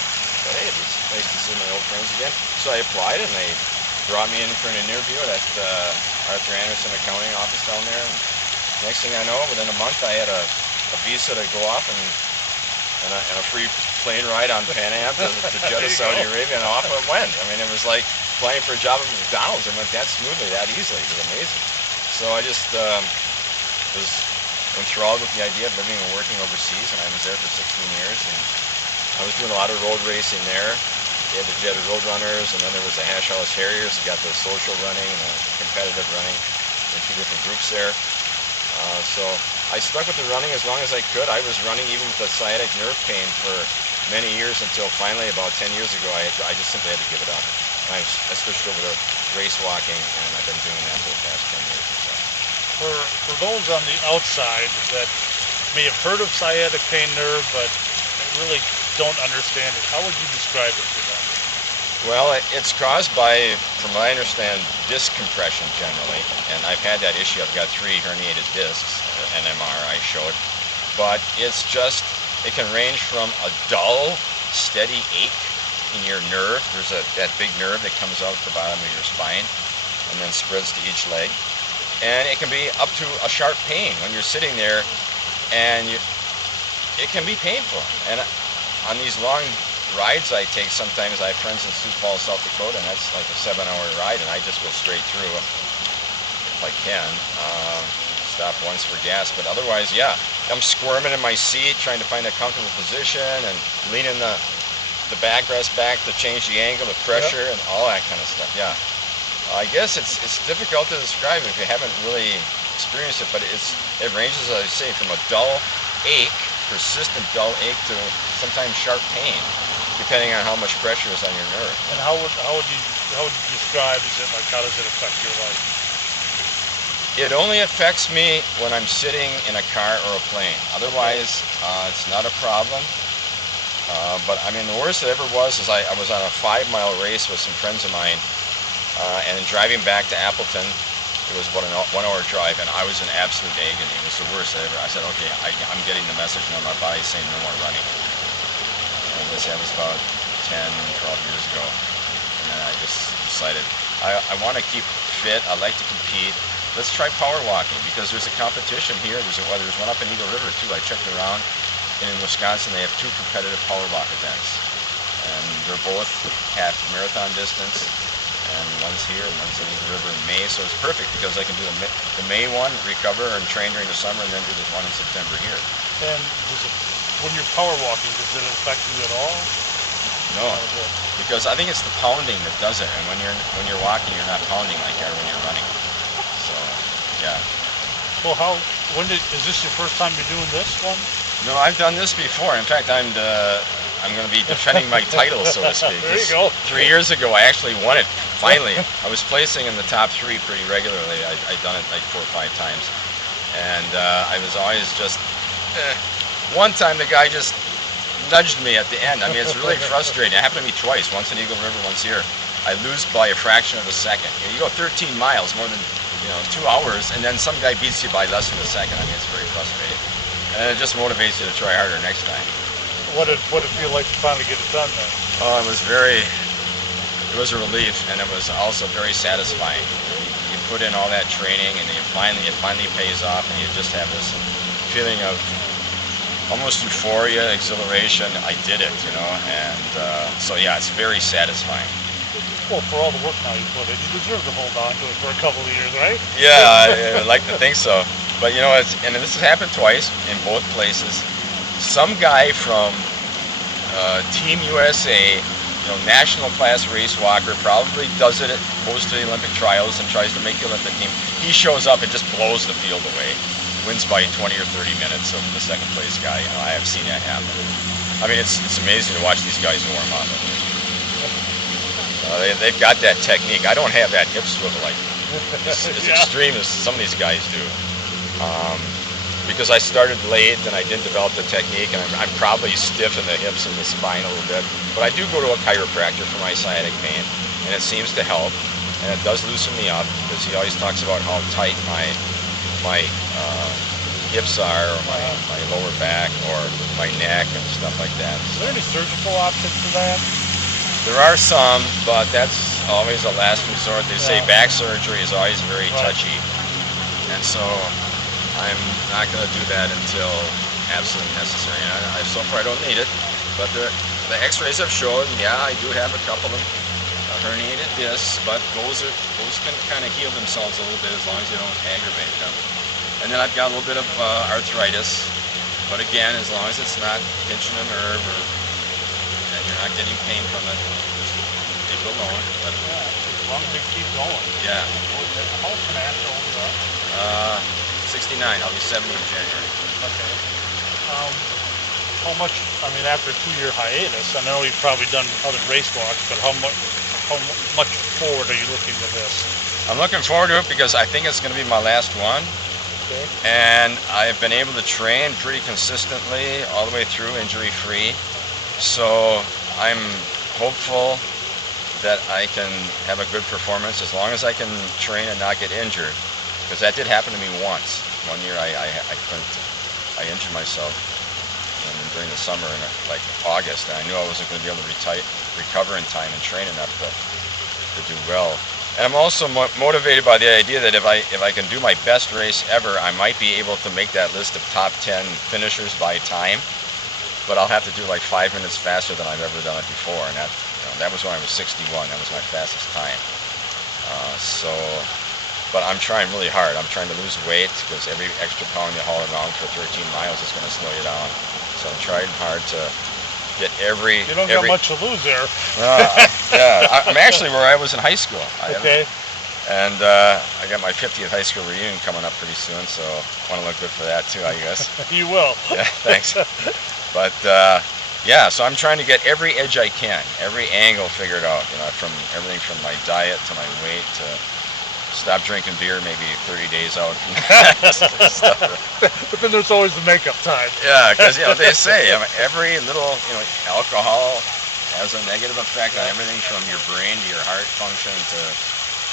thought, hey, it's nice to see my old friends again. So I applied, and they brought me in for an interview at Arthur Anderson accounting office down there. And next thing I know, within a month, I had a visa to go off and a free plane ride on Pan Am to Jeddah, Saudi Arabia, and off it went. I mean, it was like applying for a job at McDonald's. It went that smoothly, that easily. It was amazing. So I just was enthralled with the idea of living and working overseas, and I was there for 16 years. And I was doing a lot of road racing there. They had the Jeddah Roadrunners, and then there was the Hash House Harriers. You got the social running and the competitive running in two different groups there. So I stuck with the running as long as I could. I was running even with the sciatic nerve pain for many years until finally about 10 years ago I just simply had to give it up. I switched over to race walking, and I've been doing that for the past 10 years or so. For those on the outside that may have heard of sciatic pain nerve but really don't understand it, how would you describe it to them? Well, it's caused by, from what I understand, disc compression generally, and I've had that issue. I've got 3 herniated discs, an MRI showed, but it's just, it can range from a dull, steady ache in your nerve. There's that big nerve that comes out the bottom of your spine and then spreads to each leg, and it can be up to a sharp pain when you're sitting there, and it can be painful. And on these long rides I take, sometimes I have friends in Sioux Falls, South Dakota, and that's like a 7-hour ride, and I just go straight through if I can. Stop once for gas, but otherwise, yeah, I'm squirming in my seat, trying to find a comfortable position, and leaning the backrest back to change the angle, the pressure, and all that kind of stuff. Yeah, I guess it's difficult to describe if you haven't really experienced it, but it ranges, as I say, from a dull ache, persistent dull ache, to sometimes sharp pain, depending on how much pressure is on your nerve. And how would you describe, how does it affect your life? It only affects me when I'm sitting in a car or a plane. Otherwise, it's not a problem. But I mean, the worst it ever was is I was on a 5-mile race with some friends of mine, and then driving back to Appleton, it was about a 1-hour drive, and I was in absolute agony. It was the worst ever. I said, okay, I'm getting the message now. My body's saying no more running. And that was about 10, 12 years ago. And then I just decided, I want to keep fit. I like to compete. Let's try power walking, because there's a competition here. There's one up in Eagle River too. I checked around, and in Wisconsin they have 2 competitive power walk events, and they're both half marathon distance, and one's here and one's in Eagle River in May. So it's perfect because I can do the May one, recover and train during the summer, and then do the one in September here. And when you're power walking, does it affect you at all? No, because I think it's the pounding that does it, and when you're walking, you're not pounding like you are when you're running. So, yeah. Well, is this your first time you're doing this one? No, I've done this before. In fact, I'm going to be defending my title, so to speak. There you go. 3 years ago, I actually won it. Finally, I was placing in the top 3 pretty regularly. I'd done it like 4 or 5 times, and I was always just. One time, the guy just nudged me at the end. I mean, it's really frustrating. It happened to me twice. Once in Eagle River, once here. I lose by a fraction of a second. You go 13 miles, more than 2 hours, and then some guy beats you by less than a second. I mean, it's very frustrating, and it just motivates you to try harder next time. What did it feel like to finally get it done then? Oh, it was a relief, and it was also very satisfying. You put in all that training, and it finally pays off, and you just have this feeling of almost euphoria, exhilaration. I did it, and so yeah, it's very satisfying. Well, for all the work now you put in, you deserve to hold on to it for a couple of years, right? Yeah, I'd like to think so. But and this has happened twice in both places. Some guy from Team USA, national class race walker, probably goes to the Olympic trials and tries to make the Olympic team. He shows up and just blows the field away, wins by 20 or 30 minutes over the second place guy. I have seen that happen. I mean, it's amazing to watch these guys warm up. They've got that technique. I don't have that hip swivel like as extreme as some of these guys do. Because I started late and I didn't develop the technique, and I'm probably stiff in the hips and the spine a little bit. But I do go to a chiropractor for my sciatic pain, and it seems to help, and it does loosen me up, because he always talks about how tight my hips are, or my lower back, or my neck and stuff like that. Is there any surgical options for that? There are some, but that's always a last resort. They say Yeah. back surgery is always very Right. touchy, and so I'm not going to do that until absolutely necessary. And so far I don't need it, but the X-rays have shown, yeah, I do have a couple of herniated discs, but those can kind of heal themselves a little bit as long as you don't aggravate them. And then I've got a little bit of arthritis, but again, as long as it's not pinching a nerve and you're not getting pain from it, just leave it alone. But As long as you keep going. yeah, How can I ask how old you are? 69. I'll be 70 in January. Okay. How much, I mean, after a 2-year hiatus, I know you've probably done other race walks, but how much forward are you looking to this? I'm looking forward to it because I think it's going to be my last one. Okay. And I've been able to train pretty consistently all the way through, injury-free. So I'm hopeful that I can have a good performance as long as I can train and not get injured. Because that did happen to me once. One year I injured myself during the summer in like August, and I knew I wasn't going to be able to recover in time and train enough to do well. And I'm also motivated by the idea that if I can do my best race ever, I might be able to make that list of top 10 finishers by time. But I'll have to do like 5 minutes faster than I've ever done it before, and that was when I was 61. That was my fastest time. But I'm trying really hard. I'm trying to lose weight because every extra pound you haul around for 13 miles is going to slow you down. So I'm trying hard to get every. You don't got much to lose there. Yeah, I'm actually where I was in high school. Okay. And I got my 50th high school reunion coming up pretty soon, so I want to look good for that too, I guess. You will. Yeah, thanks. But yeah, so I'm trying to get every edge I can, every angle figured out. From everything from my diet to my weight to stop drinking beer maybe 30 days out. But then there's always the makeup time. Yeah, because they say every little alcohol has a negative effect on everything from your brain to your heart function to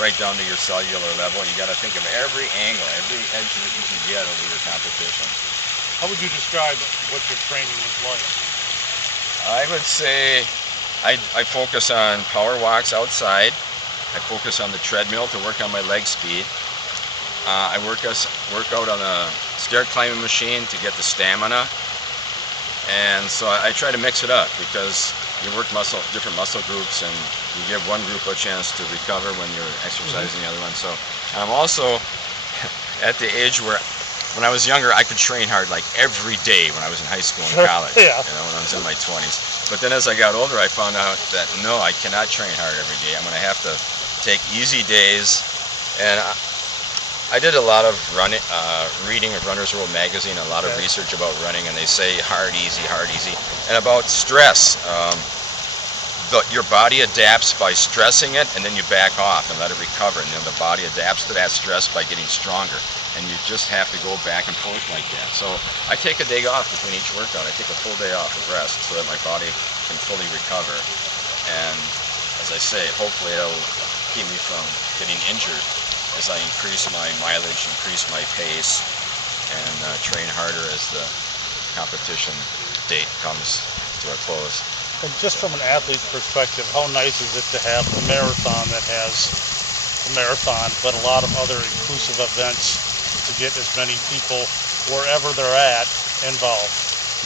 right down to your cellular level. You got to think of every angle, every edge that you can get over your competition. How would you describe what your training is like? I would say I focus on power walks outside. I focus on the treadmill to work on my leg speed. I work out on a stair climbing machine to get the stamina. And so I try to mix it up because you work different muscle groups, and you give one group a chance to recover when you're exercising the other one. So I'm also at the age where, when I was younger, I could train hard like every day when I was in high school and college. Yeah. When I was in my 20s. But then as I got older, I found out that no, I cannot train hard every day. I'm going to have to take easy days. And I did a lot of reading of Runner's World magazine, a lot of research about running, and they say hard, easy, and about stress. Your body adapts by stressing it, and then you back off and let it recover, and then the body adapts to that stress by getting stronger, and you just have to go back and forth like that. So I take a day off between each workout. I take a full day off of rest so that my body can fully recover, and as I say, hopefully it'll keep me from getting injured as I increase my mileage, increase my pace, and train harder as the competition date comes to a close. And just from an athlete's perspective, how nice is it to have a marathon that has a marathon, but a lot of other inclusive events to get as many people wherever they're at involved?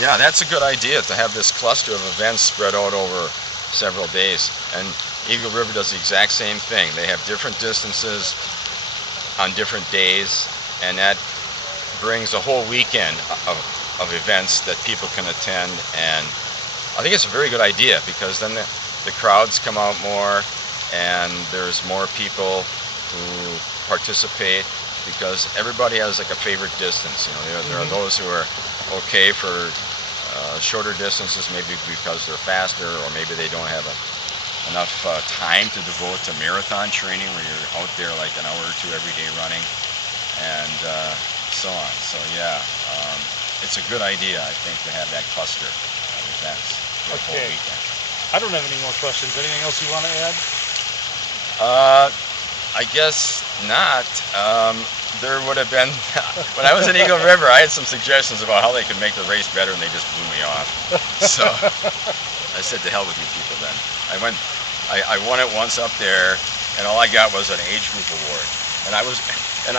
Yeah, that's a good idea to have this cluster of events spread out over several days. And Eagle River does the exact same thing. They have different distances on different days, and that brings a whole weekend of events that people can attend. And I think it's a very good idea because then the crowds come out more, and there's more people who participate because everybody has like a favorite distance. There are those who are okay for shorter distances, maybe because they're faster, or maybe they don't have enough time to devote to marathon training where you're out there like an hour or two every day running, and so on. So yeah, it's a good idea, I think, to have that cluster of events for the whole weekend. I don't have any more questions. Anything else you want to add? I guess not. there would have been, when I was in Eagle River, I had some suggestions about how they could make the race better, and they just blew me off. So I said, to hell with you people then. I won it once up there, and all I got was an age group award. And I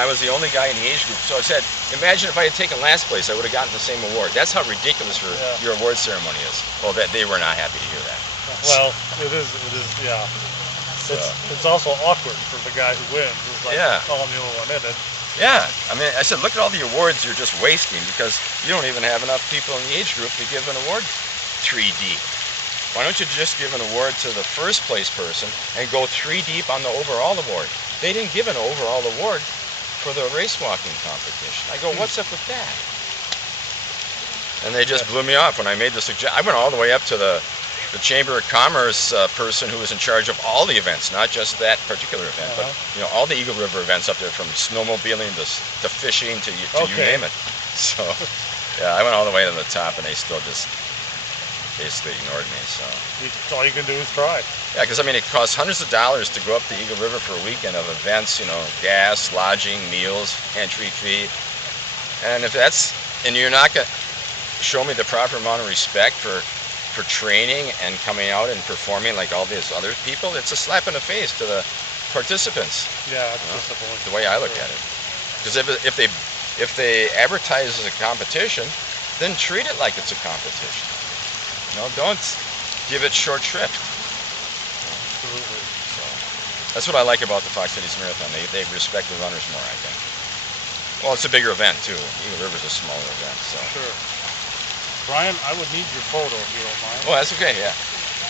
was the only guy in the age group. So I said, imagine if I had taken last place, I would have gotten the same award. That's how ridiculous your award ceremony is. Well, they were not happy to hear that. Well, it is, yeah. So. It's also awkward for the guy who wins. It's like, oh, I'm the only one in it. Yeah, I mean, I said, look at all the awards you're just wasting, because you don't even have enough people in the age group to give an award 3 deep. Why don't you just give an award to the first place person and go 3 deep on the overall award? They didn't give an overall award for the race walking competition. I go, what's up with that? And they just blew me off when I made the suggestion. I went all the way up to the Chamber of Commerce person who was in charge of all the events, not just that particular event, but all the Eagle River events up there, from snowmobiling to fishing to you name it. So yeah, I went all the way to the top, and they still just basically ignored me. So all you can do is try. Yeah, because I mean, it costs hundreds of dollars to go up the Eagle River for a weekend of events. Gas, lodging, meals, entry fee, and and you're not gonna show me the proper amount of respect for training and coming out and performing like all these other people, it's a slap in the face to the participants. Yeah, it's disappointing. The way I look at it. Because if they advertise as a competition, then treat it like it's a competition. Don't give it short shrift. Absolutely. So that's what I like about the Fox Cities Marathon. They respect the runners more, I think. Well, it's a bigger event too. Eagle River's a smaller event, so. Sure. Brian, I would need your photo if you don't mind. Oh, that's okay, yeah.